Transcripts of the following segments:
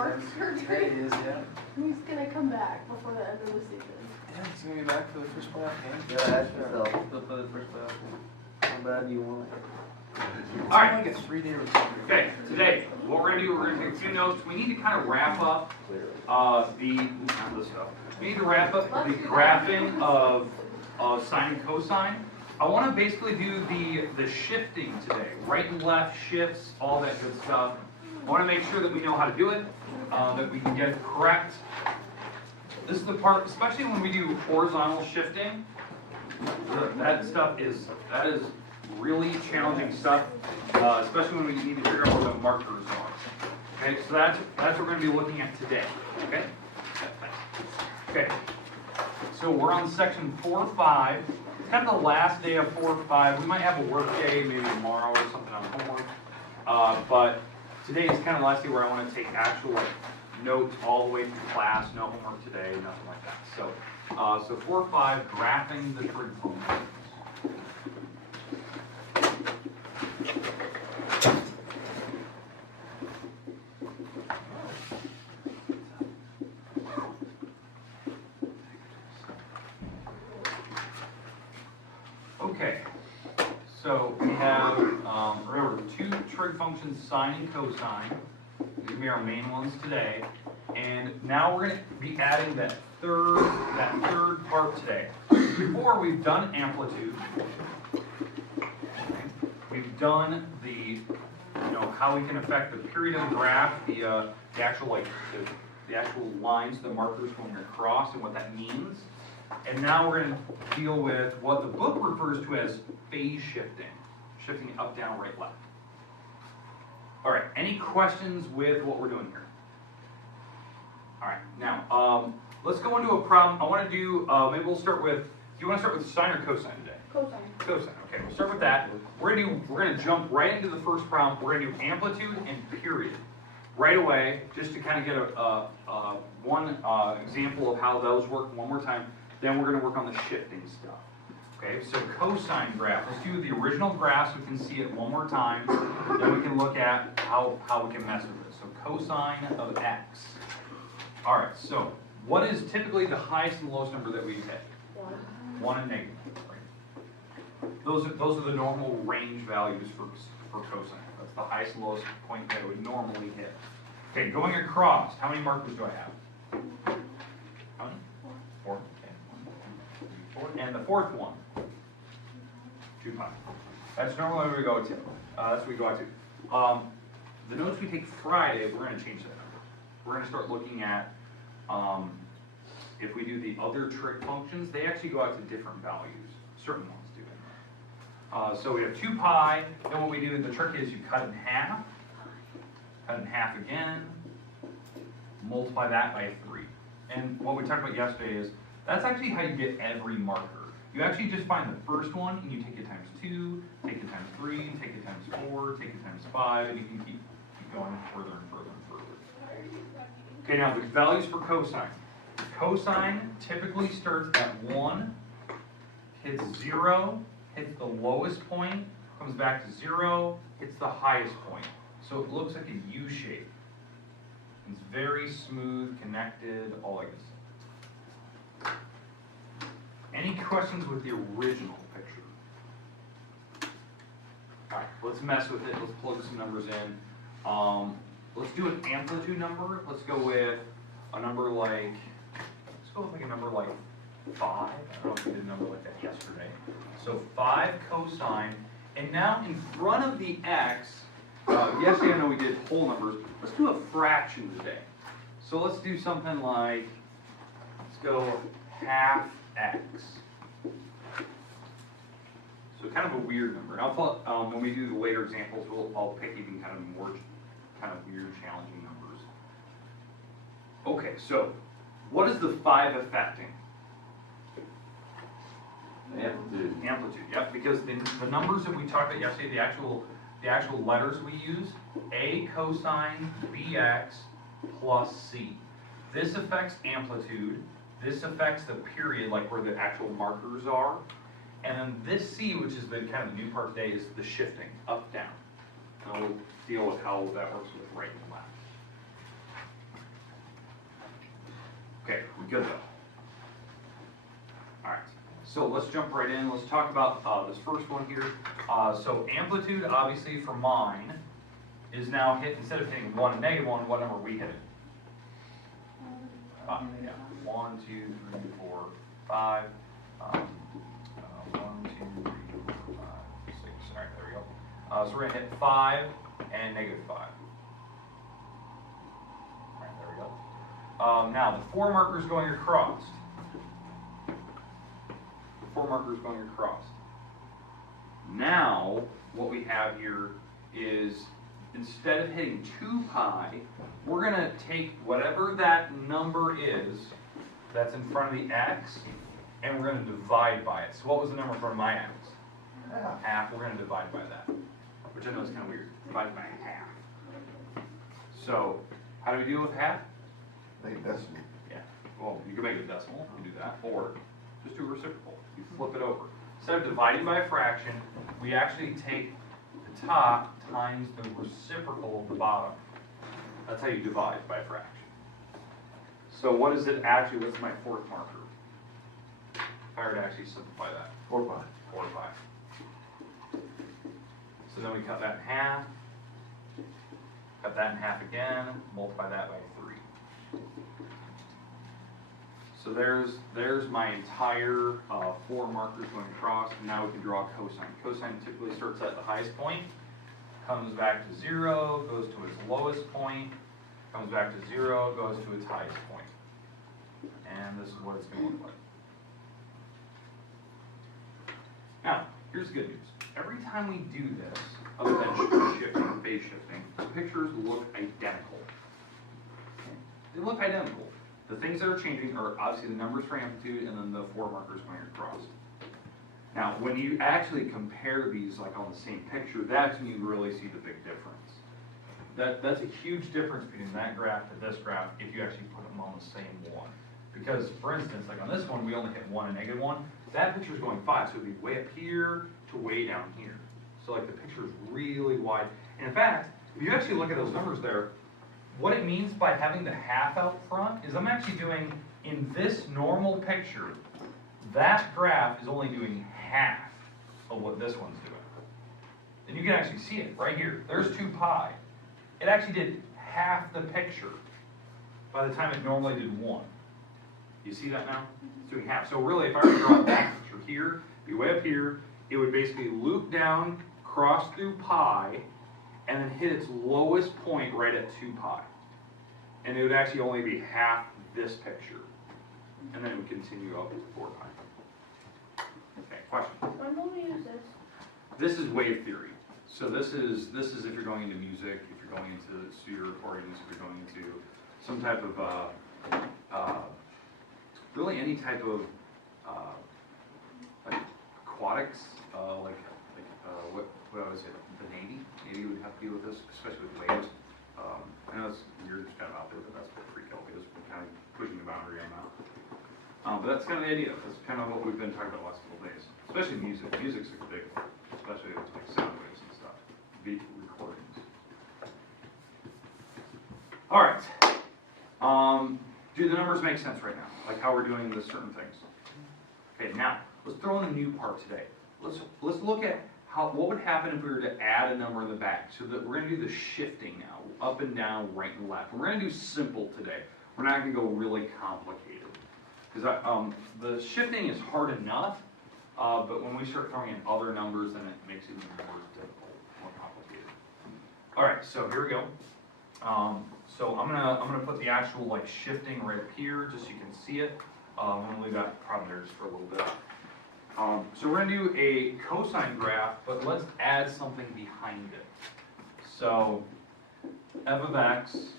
heart surgery. It is, yeah. He's gonna come back before the end of the season. Yeah, he's gonna be back for the first playoff game. Yeah, ask yourself, for the first playoff game. How bad do you want it? It's All right. like a 3-day recovery. Okay, today, what we're gonna do, we're gonna take a few notes. We need to kind of wrap up let's go. We need to wrap up the graphing of sine and cosine. I want to basically do the shifting today, right and left shifts, all that good stuff. I want to make sure that we know how to do it, that we can get it correct. This is the part, especially when we do horizontal shifting. That is really challenging stuff, especially when we need to figure out where the markers are. Okay, so that's what we're going to be looking at today. Okay. Okay. So we're on section 4-5. It's kind of the last day of 4-5. We might have a work day maybe tomorrow or something on homework. But today is kind of the last day where I want to take actual notes all the way through class. No homework today, nothing like that. So, 4-5, graphing the trig functions. Okay, so we have, remember, two trig functions, sine and cosine. These will be our main ones today. And now we're going to be adding that third part today. Before, we've done amplitude. We've done how we can affect the period of the graph, the actual lines, the markers going across, and what that means. And now we're going to deal with what the book refers to as phase shifting up, down, right, left. All right, any questions with what we're doing here? All right, now let's go into a problem. I want to do, maybe we'll start with, do you want to start with sine or cosine today? Cosine. Cosine, okay, we'll start with that. We're going to jump right into the first problem. We're going to do amplitude and period right away, just to kind of get one example of how those work one more time. Then we're going to work on the shifting stuff. Okay, so cosine graph. Let's do the original graph so we can see it one more time. Then we can look at how we can mess with it. So cosine of x. All right, so what is typically the highest and lowest number that we hit? 1 and negative. Right? Those are the normal range values for cosine. That's the highest and lowest point that it would normally hit. Okay, going across, how many markers do I have? How many? 4. Okay. 1, 2, 3, 4. And the fourth one? 2 pi. That's normally where we go to. That's what we go out to. The notes we take Friday, we're going to change that number. We're going to start looking at if we do the other trig functions, they actually go out to different values. Certain ones do. So we have 2 pi. Then what we do, the trick is you cut in half again, multiply that by 3. And what we talked about yesterday is that's actually how you get every marker. You actually just find the first one and you take it times 2, take it times 3, take it times 4, take it times 5, and you can keep going further and further and further. Okay, now the values for cosine. Cosine typically starts at 1, hits 0, hits the lowest point, comes back to 0, hits the highest point. So it looks like a U shape. It's very smooth, connected, all like this. Any questions with the original picture? Alright, let's mess with it. Let's plug some numbers in. Let's do an amplitude number. Let's go with a number like, a number like 5. I don't know if we did a number like that yesterday. So 5 cosine. And now in front of the x, yesterday I know we did whole numbers. Let's do a fraction today. So let's do something like, let's go half x. So kind of a weird number. And I'll when we do the later examples, I'll pick even kind of more kind of weird, challenging numbers. Okay, so what is the 5 affecting? Amplitude. Amplitude, yep, because the numbers that we talked about yesterday, the actual letters we use, a cosine bx plus c. This affects amplitude. This affects the period, like where the actual markers are. And then this c, which is the kind of the new part today, is the shifting, up, down. And we'll deal with how that works with right and left. Good though. Alright, so let's jump right in. Let's talk about this first one here. So amplitude, obviously, for mine, is now hit, instead of hitting 1 and -1, what number are we hitting? Yeah, 1, 2, 3, 4, 5. 1, 2, 3, 4, 5, 6. Alright, there we go. So we're going to hit 5 and -5. Alright, there we go. Now, the 4 markers going across. The 4 markers going across. Now, what we have here is, instead of hitting 2 pi, we're going to take whatever that number is that's in front of the x, and we're going to divide by it. So what was the number in front of my x? Half. We're going to divide by that, which I know is kind of weird. Divide by half. So, how do we deal with half? Make it decimal. Yeah. Well, you can make it decimal. You can do that. Or just do a reciprocal. You flip it over. Instead of dividing by a fraction, we actually take the top times the reciprocal of the bottom. That's how you divide by a fraction. So what is it actually, what's my 4th marker? If I were to actually simplify that. 4 pi. 4 pi. So then we cut that in half. Cut that in half again. Multiply that by 3. So there's my entire 4 markers going across, and now we can draw cosine. Cosine typically starts at the highest point, comes back to 0, goes to its lowest point, comes back to 0, goes to its highest point. And this is what it's going to look like. Now, here's the good news. Every time we do this, other than shifting, phase shifting, the pictures look identical. They look identical. The things that are changing are obviously the numbers for amplitude and then the 4 markers going across. Now, when you actually compare these like on the same picture, that's when you really see the big difference. That's a huge difference between that graph to this graph if you actually put them on the same one. Because, for instance, like on this one, we only hit 1 and -1. That picture is going 5, so it would be way up here to way down here. So like the picture is really wide. And in fact, if you actually look at those numbers there, what it means by having the half out front is I'm actually doing, in this normal picture, that graph is only doing half of what this one's doing. And you can actually see it right here. There's 2 pi. It actually did half the picture by the time it normally did 1. You see that now? It's doing half. So really, if I were to draw that picture here, be way up here, it would basically loop down, cross through pi, and then hit its lowest point right at 2 pi. And it would actually only be half this picture. And then it would continue up to 4 pi. Okay, question? When will we use this? This is wave theory. So this is if you're going into music, if you're going into studio recordings, if you're going into some type of really any type of like aquatics, what was it? The Navy would have to deal with this, especially with waves. I know it's weird, it's kind of out there, but that's what PreCalculus. We're kind of pushing the boundary on that. But that's kind of the idea. That's kind of what we've been talking about the last couple of days, especially music. Music's a big one, especially with like sound waves and stuff, beat recordings. All right. Do the numbers make sense right now? Like how we're doing with certain things. Okay, now let's throw in a new part today. Let's look at what would happen if we were to add a number in the back. So that we're going to do the shifting now, up and down, right and left. We're going to do simple today. We're not going to go really complicated because the shifting is hard enough, but when we start throwing in other numbers, then it makes it even more difficult, more complicated. All right, so here we go. So I'm gonna put the actual like shifting right up here, just so you can see it. I'm gonna leave that problem there just for a little bit. So we're gonna do a cosine graph, but let's add something behind it. So f of x,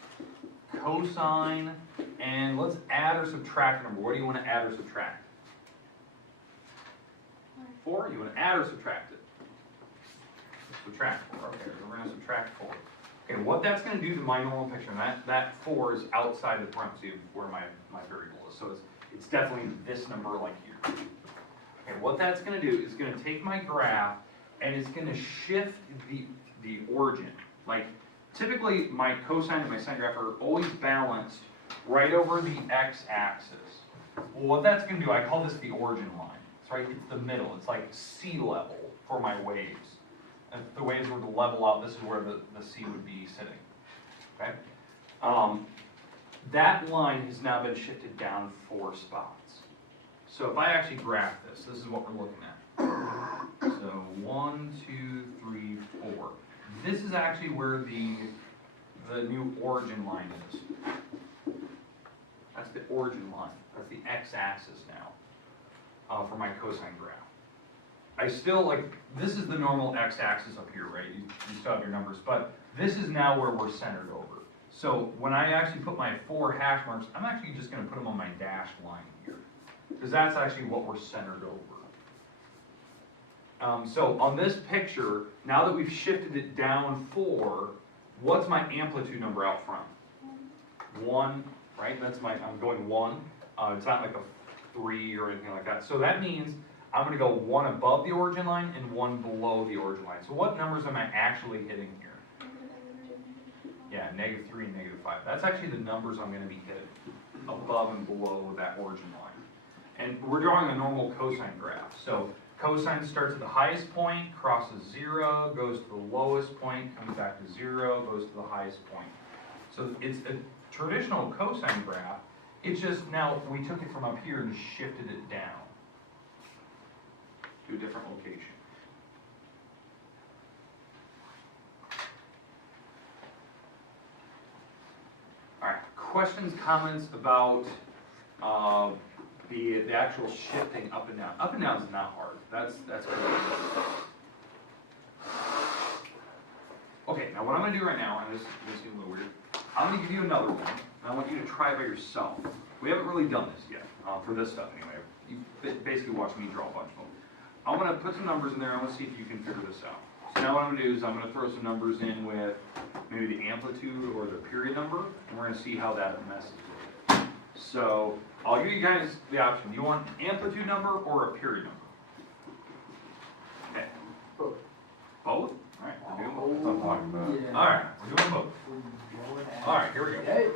cosine, and let's add or subtract a number. What do you want to add or subtract? 4? You want to add or subtract it? Subtract 4. Okay, we're going to subtract 4. Okay, what that's going to do to my normal picture, and that 4 is outside the parentheses of where my variable is. So it's definitely this number like here. Okay, what that's going to do is going to take my graph and it's going to shift the origin. Like typically my cosine and my sine graph are always balanced right over the x-axis. Well, what that's going to do, I call this the origin line. It's right, it's the middle. It's like sea level for my waves. If the waves were to level out, this is where the sea would be sitting. Okay? That line has now been shifted down 4 spots. So if I actually graph this, this is what we're looking at. So 1, 2, 3, 4. This is actually where the new origin line is. That's the origin line. That's the x-axis now for my cosine graph. I still, like, this is the normal x-axis up here, right? You still have your numbers, but this is now where we're centered over. So when I actually put my 4 hash marks, I'm actually just going to put them on my dashed line here, because that's actually what we're centered over. So on this picture, now that we've shifted it down 4, what's my amplitude number out front? 1, right? That's my, I'm going 1. It's not like a 3 or anything like that. So that means I'm going to go 1 above the origin line and 1 below the origin line. So what numbers am I actually hitting here? Yeah, -3 and -5. That's actually the numbers I'm going to be hitting above and below that origin line. And we're drawing a normal cosine graph. So cosine starts at the highest point, crosses 0, goes to the lowest point, comes back to 0, goes to the highest point. So it's a traditional cosine graph. It's just now we took it from up here and shifted it down to a different location. All right, questions, comments about the actual shifting up and down. Up and down is not hard. That's good. Okay, now what I'm going to do right now, and this is a little weird, I'm going to give you another one, and I want you to try it by yourself. We haven't really done this yet, for this stuff anyway. You basically watched me draw a bunch of them. I'm going to put some numbers in there, and I want to see if you can figure this out. So now what I'm going to do is I'm going to throw some numbers in with maybe the amplitude or the period number, and we're going to see how that messes with it. So I'll give you guys the option. Do you want an amplitude number or a period number? Okay. Both. Both? All right, we're doing both. That's what I'm talking about. Yeah. All right, we're doing both. All right, here we go. Hey.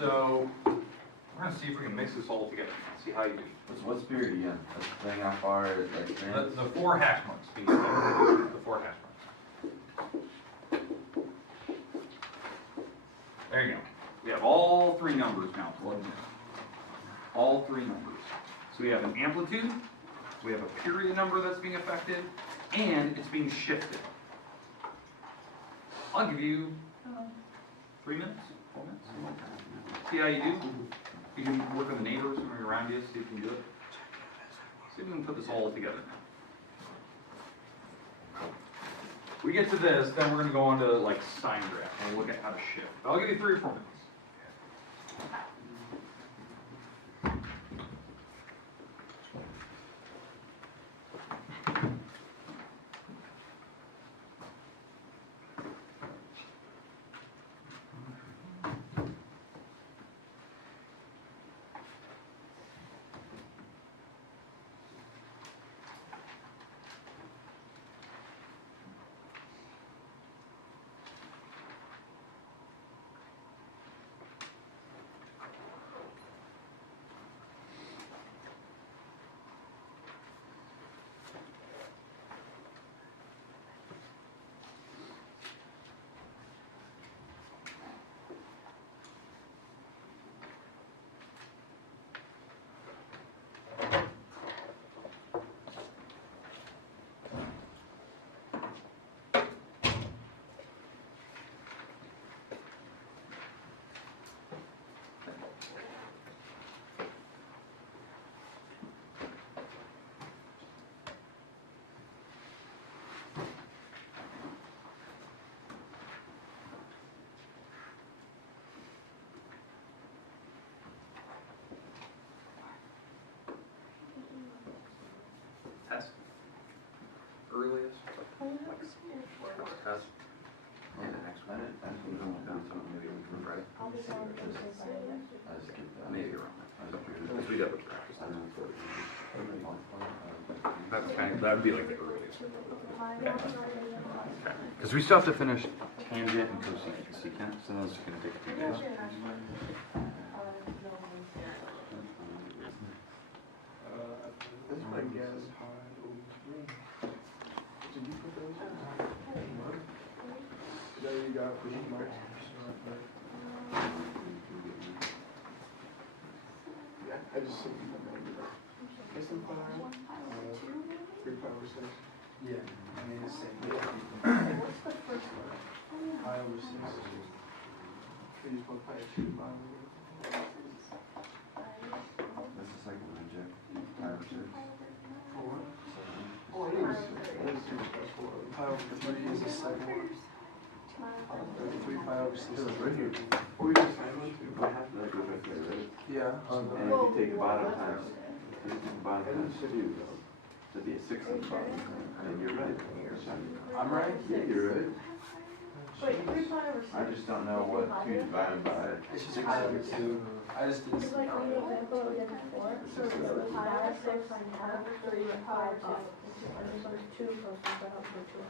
So we're going to see if we can mix this all together. See how you do. What's period again? That's the thing how far it like spans? The 4 hash marks. The 4 hash marks. There you go. We have all 3 numbers now plugged in. All 3 numbers. So we have an amplitude, we have a period number that's being affected, and it's being shifted. I'll give you 3 minutes, 4 minutes. See how you do. You can work with the neighbors when you're around you, see if you can do it. See if we can put this all together now. We get to this, then we're going to go on to like sine graph, and we'll look at how to shift. But I'll give you 3 or 4 minutes. Test. Earliest. Test. Yeah, the next minute. That's what we're going to do. Maybe we can write. I'll be going to Friday. I just get that. Maybe you're wrong. I just get Because we got to practice. I don't know. That would be like the earliest. Because we still have to finish tangent and cosine. So you can't, so that's gonna take 2 I'm days. actually an expert. No, That's my guess. Did you put those in? Is that what you got for marks? Yeah, I just said you know. Guess I'm fine. 3 pi over 6. Yeah, I mean the same. What's the first one? Pi over 6. So you just multiply 2 pi over. That's the second one, Jack. 5 or 6. 4. Oh, it is 2 plus 4. Pi over 3 is the second one. 3 pi over 6 is right here. Oh, you just had one too? What happened, that goes right there, right? Yeah. And if you take the bottom times, the bottom times 2, that'd be a 6 on the bottom. And you're right. I'm right? Yeah, you're right. Wait, 3 pi over 6. I just don't know what 2 divided by. It's just pi over 2. I just did It's like when you example we did before, so it's pi over 6 and pi over 3 and pi over 2. And this one's 2 plus 1, that helps with 2.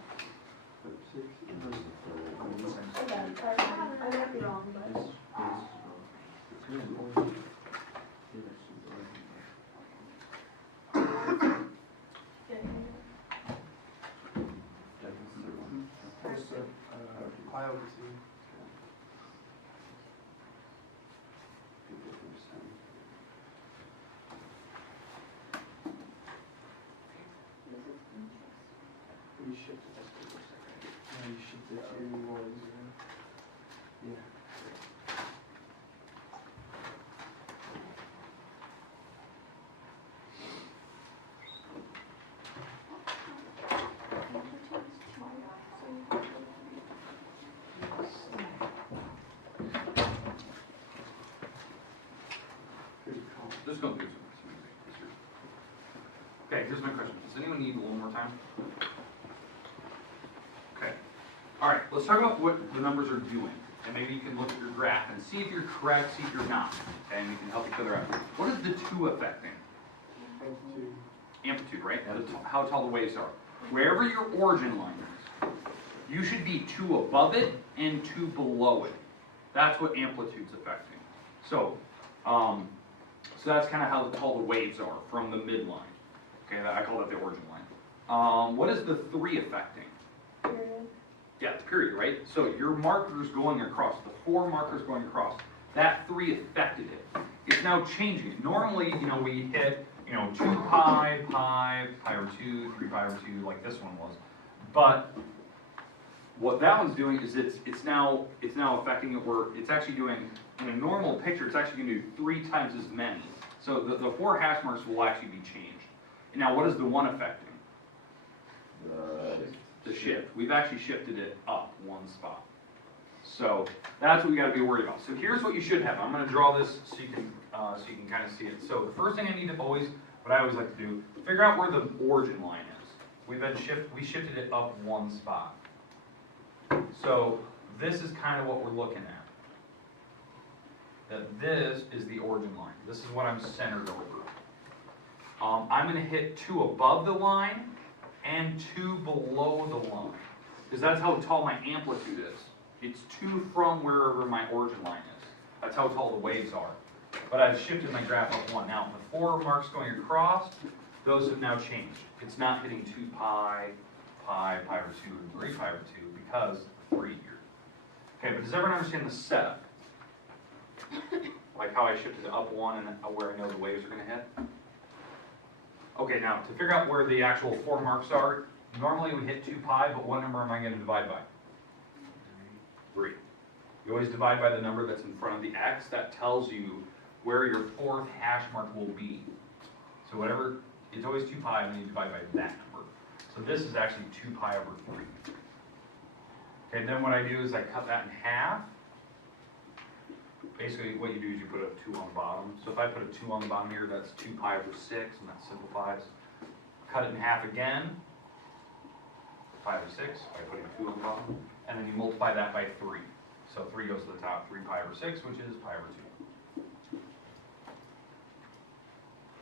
Okay, I might be wrong, but. Pi over 2. You shifted this to the second. Yeah, you shifted 2 1 0. Yeah. Just go through some. Okay, here's my question. Does anyone need a little more time? Okay. All right, let's talk about what the numbers are doing. And maybe you can look at your graph and see if you're correct, see if you're not. Okay, and we can help each other out. What is the 2 affecting? Amplitude, right? How tall the waves are. Wherever your origin line is, you should be 2 above it and 2 below it. That's what amplitude's affecting. So that's kind of how tall the waves are from the midline. Okay, I call that the origin line. What is the 3 affecting? Period. Yeah, it's period, right? So your markers going across, the 4 markers going across, that 3 affected it. It's now changing it. Normally, we hit, 2 pi, pi over 2, 3 pi over 2, like this one was. But what that one's doing is it's now affecting it where it's actually doing, in a normal picture, it's actually going to do 3 times as many. So the 4 hash marks will actually be changed. And now what is the 1 affecting? The shift. We've actually shifted it up 1 spot. So that's what we got to be worried about. So here's what you should have. I'm going to draw this so you can kind of see it. So the first thing I need to what I always like to do, figure out where the origin line is. We shifted it up 1 spot. So this is kind of what we're looking at. That this is the origin line. This is what I'm centered over. I'm going to hit 2 above the line and 2 below the line. Because that's how tall my amplitude is. It's 2 from wherever my origin line is. That's how tall the waves are. But I've shifted my graph up 1. Now, the 4 marks going across, those have now changed. It's not hitting 2 pi, pi over 2, and 3 pi over 2 because of 3 here. Okay, but does everyone understand the setup? Like how I shifted it up 1 and where I know the waves are going to hit? Okay, now to figure out where the actual 4 marks are, normally we hit 2 pi, but what number am I going to divide by? 3. You always divide by the number that's in front of the x. That tells you where your 4th hash mark will be. So whatever, it's always 2 pi, and then you divide by that number. So this is actually 2 pi over 3. Okay, then what I do is I cut that in half. Basically, what you do is you put a 2 on the bottom. So if I put a 2 on the bottom here, that's 2 pi over 6, and that simplifies. Cut it in half again. Pi over 6 by putting 2 on the bottom. And then you multiply that by 3. So 3 goes to the top, 3 pi over 6, which is pi over 2.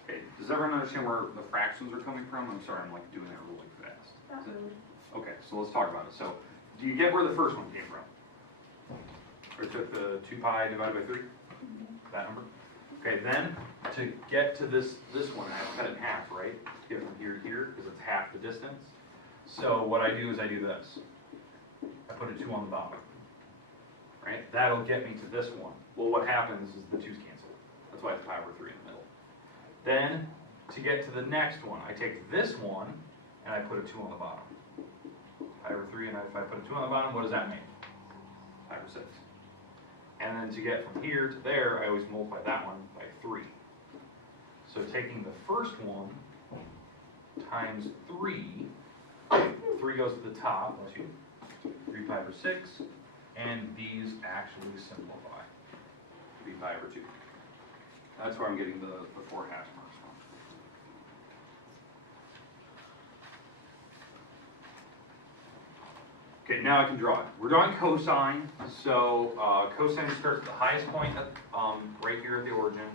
Okay, does everyone understand where the fractions are coming from? I'm sorry, I'm like doing it really fast. Not really. Okay, so let's talk about it. So, do you get where the first one came from? Or took the 2 pi divided by 3? That number? Okay, then to get to this one, I have to cut it in half, right? Get from here to here, because it's half the distance. So what I do is I do this. I put a 2 on the bottom. Right? That'll get me to this one. Well, what happens is the 2's cancel. That's why it's pi over 3 in the middle. Then, to get to the next one, I take this one, and I put a 2 on the bottom. Pi over 3, and if I put a 2 on the bottom, what does that mean? Pi over 6. And then to get from here to there, I always multiply that one by 3. So taking the first one times 3, 3 goes to the top, bless you, 3 pi over 6, and these actually simplify. 3 pi over 2. That's where I'm getting the 4 hash marks from. Okay, now I can draw it. We're drawing cosine, so cosine starts at the highest point, at, right here at the origin,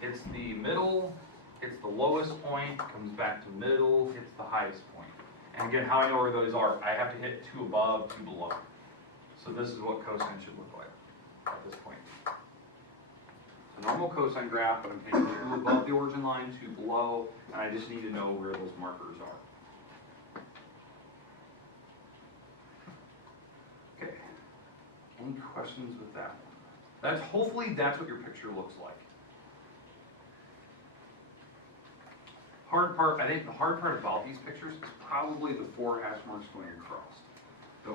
hits the middle, hits the lowest point, comes back to middle, hits the highest point. And again, how I know where those are, I have to hit 2 above, 2 below. So this is what cosine should look like at this point. A normal cosine graph, but I'm hitting 2 above the origin line, 2 below, and I just need to know where those markers are. Okay. Any questions with that one? Hopefully that's what your picture looks like. Hard part, I think the hard part about these pictures is probably the 4 hash marks going across. The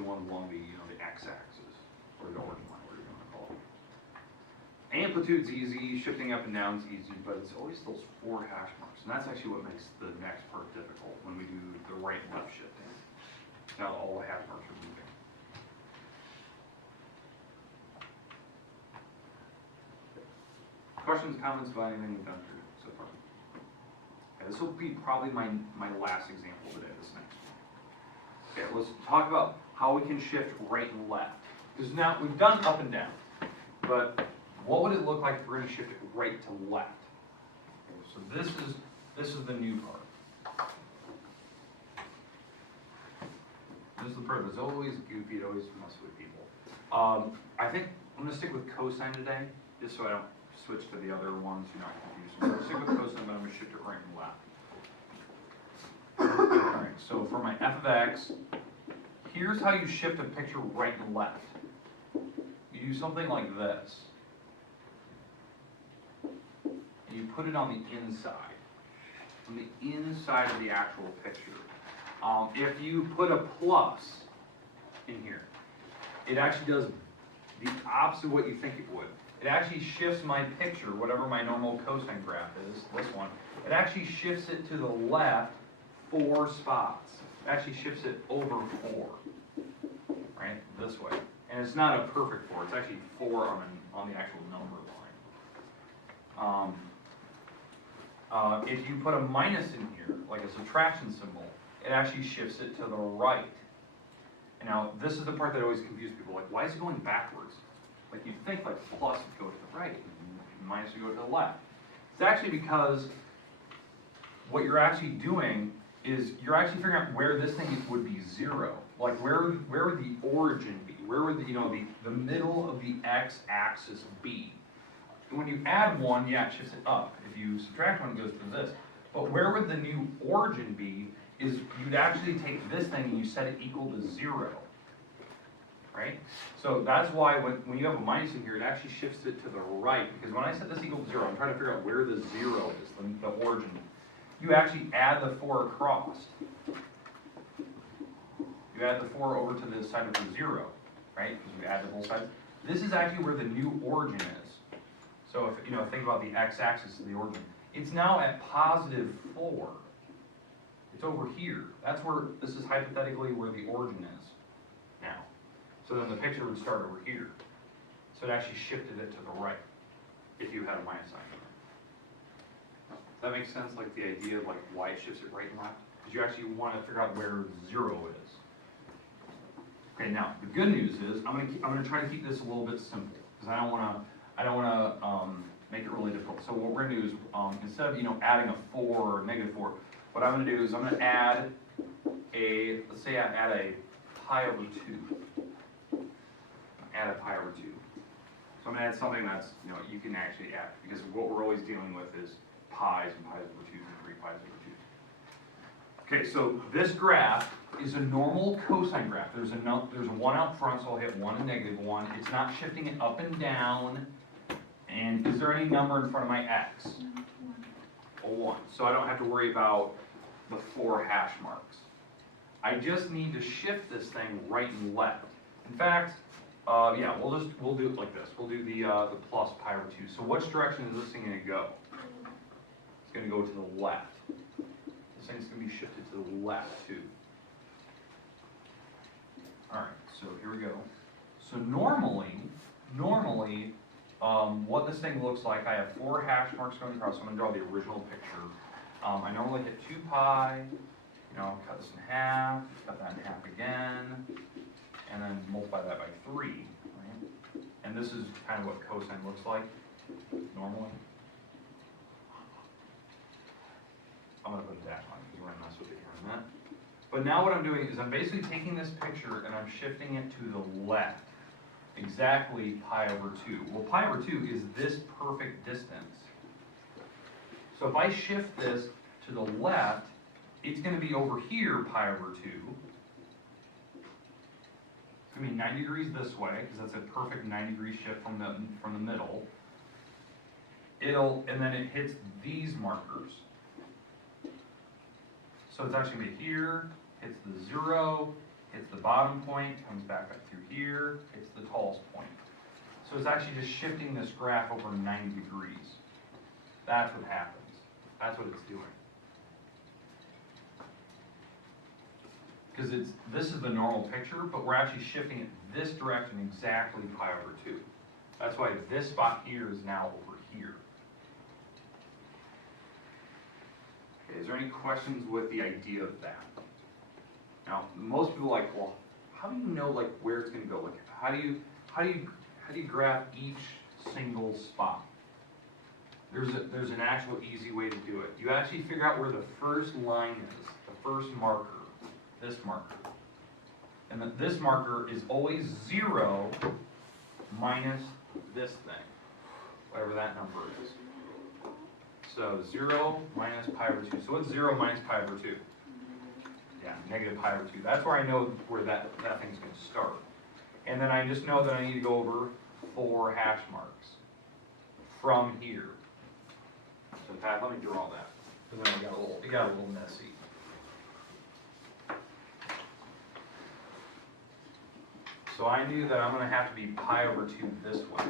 one along the the x-axis, or the origin line, whatever you want to call it. Amplitude's easy, shifting up and down is easy, but it's always those 4 hash marks, and that's actually what makes the next part difficult when we do the right and left shifting. Now all the hash marks are moving. Questions, comments about anything we've done through so far? Okay, this will be probably my last example today, this next one. Okay, let's talk about how we can shift right and left. Because now we've done up and down, but what would it look like if we're going to shift it right to left? Okay, so this is the new part. This is the part that's always goofy, it always messes with people. I think I'm going to stick with cosine today, just so I don't switch to the other ones, you're not confused. So I'm going to stick with cosine, but I'm going to shift it right and left. Alright, so for my f of x, here's how you shift a picture right and left. You do something like this. And you put it on the inside. On the inside of the actual picture. If you put a plus in here, it actually does the opposite of what you think it would. It actually shifts my picture, whatever my normal cosine graph is, this one, it actually shifts it to the left 4 spots. It actually shifts it over 4, right, this way. And it's not a perfect 4, it's actually 4 on the actual number line. If you put a minus in here, like a subtraction symbol, it actually shifts it to the right. And now, this is the part that always confuses people, like, why is it going backwards? Like, you'd think, like, plus would go to the right, and minus would go to the left. It's actually because what you're actually doing is you're actually figuring out where this thing would be 0. Like, where would the origin be? Where would the middle of the x-axis be? And when you add 1, yeah, it shifts it up. If you subtract 1, it goes to this. But where would the new origin be is you'd actually take this thing and you set it equal to 0. Right? So that's why when you have a minus in here, it actually shifts it to the right. Because when I set this equal to 0, I'm trying to figure out where the 0 is, the origin. You actually add the 4 across. You add the 4 over to the side of the 0, right? Because we add the whole side. This is actually where the new origin is. So if think about the x-axis of the origin. It's now at positive 4. It's over here. That's where, this is hypothetically where the origin is now. So then the picture would start over here. So it actually shifted it to the right if you had a minus sign. Does that make sense? Like the idea of like why it shifts it right and left? Because you actually want to figure out where 0 is. Okay, now the good news is I'm gonna try to keep this a little bit simple because I don't want to make it really difficult. So what we're gonna do is instead of adding a 4 or a negative 4, what I'm gonna do is I'm gonna add let's say I add a pi over 2. add a pi over 2. So I'm gonna add something that's, you know, you can actually add, because what we're always dealing with is pi's and pi's over 2s and 3 pi's over 2s. Okay, so this graph is a normal cosine graph. There's a 1 out front, so I'll hit 1 and negative 1. It's not shifting it up and down. And is there any number in front of my x? A 1. So I don't have to worry about the 4 hash marks. I just need to shift this thing right and left. In fact, yeah, we'll do it like this. We'll do the plus pi over 2. So which direction is this thing going to go? It's going to go to the left. This thing's going to be shifted to the left too. All right, so here we go. So normally, what this thing looks like, I have 4 hash marks going across. So I'm going to draw the original picture. I normally hit 2 pi, you know, cut this in half, cut that in half again, and then multiply that by 3, right? And this is kind of what cosine looks like normally. I'm going to put a dash on it because we're going to mess with it here in a minute. But now what I'm doing is I'm basically taking this picture and I'm shifting it to the left. Exactly pi over 2. Well, pi over 2 is this perfect distance. So if I shift this to the left, it's going to be over here, pi over 2. It's going to be 90 degrees this way, because that's a perfect 90-degree shift from the middle. And then it hits these markers. So it's actually going to be here, hits the 0, hits the bottom point, comes back up through here, hits the tallest point. So it's actually just shifting this graph over 90 degrees. That's what happens. That's what it's doing. Because this is the normal picture, but we're actually shifting it this direction exactly pi over 2. That's why this spot here is now over here. Okay, is there any questions with the idea of that? Now, most people are like, well, how do you know like where it's going to go? Like, how do you graph each single spot? There's an actual easy way to do it. You actually figure out where the first line is, the first marker, this marker. And this marker is always 0 minus this thing, whatever that number is. So 0 minus pi over 2. So what's 0 minus pi over 2? Yeah, negative pi over 2. That's where I know where that thing's going to start. And then I just know that I need to go over 4 hash marks from here. So Pat, let me draw that. Because then it got a little messy. So I knew that I'm going to have to be pi over 2 this way.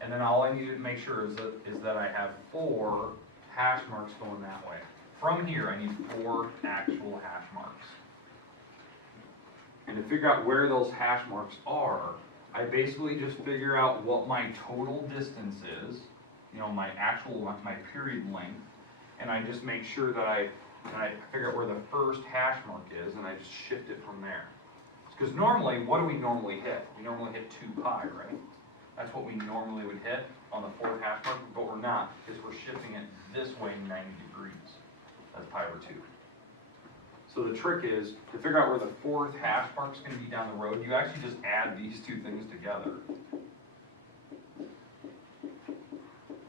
And then all I need to make sure is that I have 4 hash marks going that way. From here, I need 4 actual hash marks. And to figure out where those hash marks are, I basically just figure out what my total distance is, you know, my period length, and I just make sure that I figure out where the first hash mark is, and I just shift it from there. Because normally, what do we normally hit? We normally hit 2 pi, right? That's what we normally would hit on the 4th hash mark, but we're not, because we're shifting it this way 90 degrees. That's pi over 2. So the trick is, to figure out where the 4th hash mark is going to be down the road, you actually just add these 2 things together.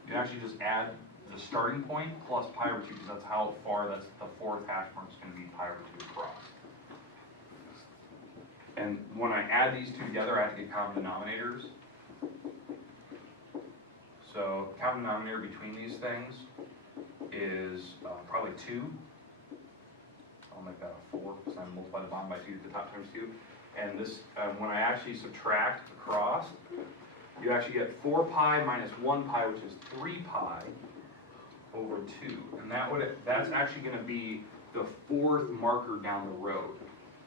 You actually just add the starting point plus pi over 2, because that's how far the 4th hash mark is going to be pi over 2 across. And when I add these 2 together, I have to get common denominators. So common denominator between these things is probably 2. I'll make that a 4, because I multiply the bottom by 2, the top times 2. And this, when I actually subtract across, you actually get 4 pi minus 1 pi, which is 3 pi over 2. And that's actually going to be the 4th marker down the road.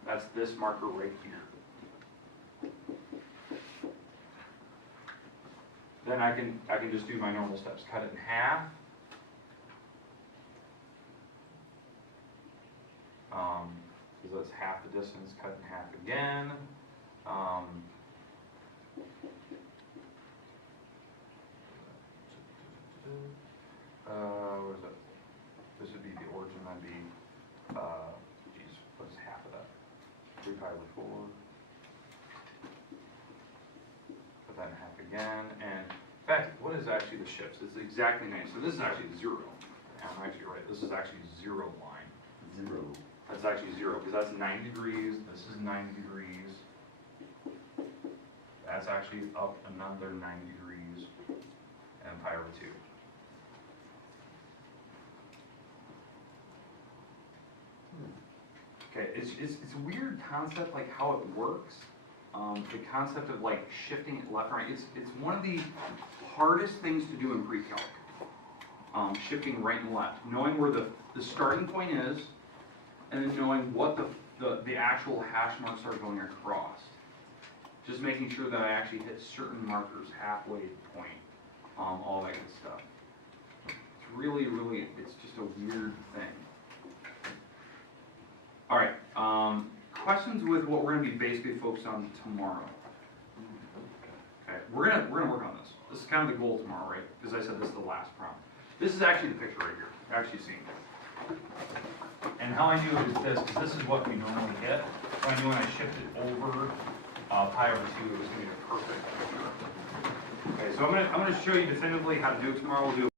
That's this marker right here. Then I can just do my normal steps. Cut it in half. Because that's half the distance. Cut it in half again. What is it? This would be the origin. That'd be, what is half of that? 3 pi over 4. that in half again, and in fact, what is actually the shifts? It's exactly 90, so this is actually 0. And I'm actually right, this is actually 0 line. 0. That's actually 0, because that's 90 degrees, this is 90 degrees. That's actually up another 90 degrees, and pi over 2. Okay, it's a weird concept, like how it works. The concept of like shifting it left and right, it's one of the hardest things to do in pre-calc. Shifting right and left, knowing where the starting point is, and then knowing what the actual hash marks are going across. Just making sure that I actually hit certain markers halfway point, all that good stuff. It's really, it's just a weird thing. All right, questions with what we're gonna be basically focused on tomorrow. Okay, we're gonna work on this. This is kind of the goal tomorrow, right? Because I said this is the last problem. This is actually the picture right here. You're actually seeing it. And how I knew it was this, because this is what we normally get. So I knew when I shifted over pi over 2, it was gonna be a perfect picture. Okay, so I'm gonna show you definitively how to do it tomorrow. We'll do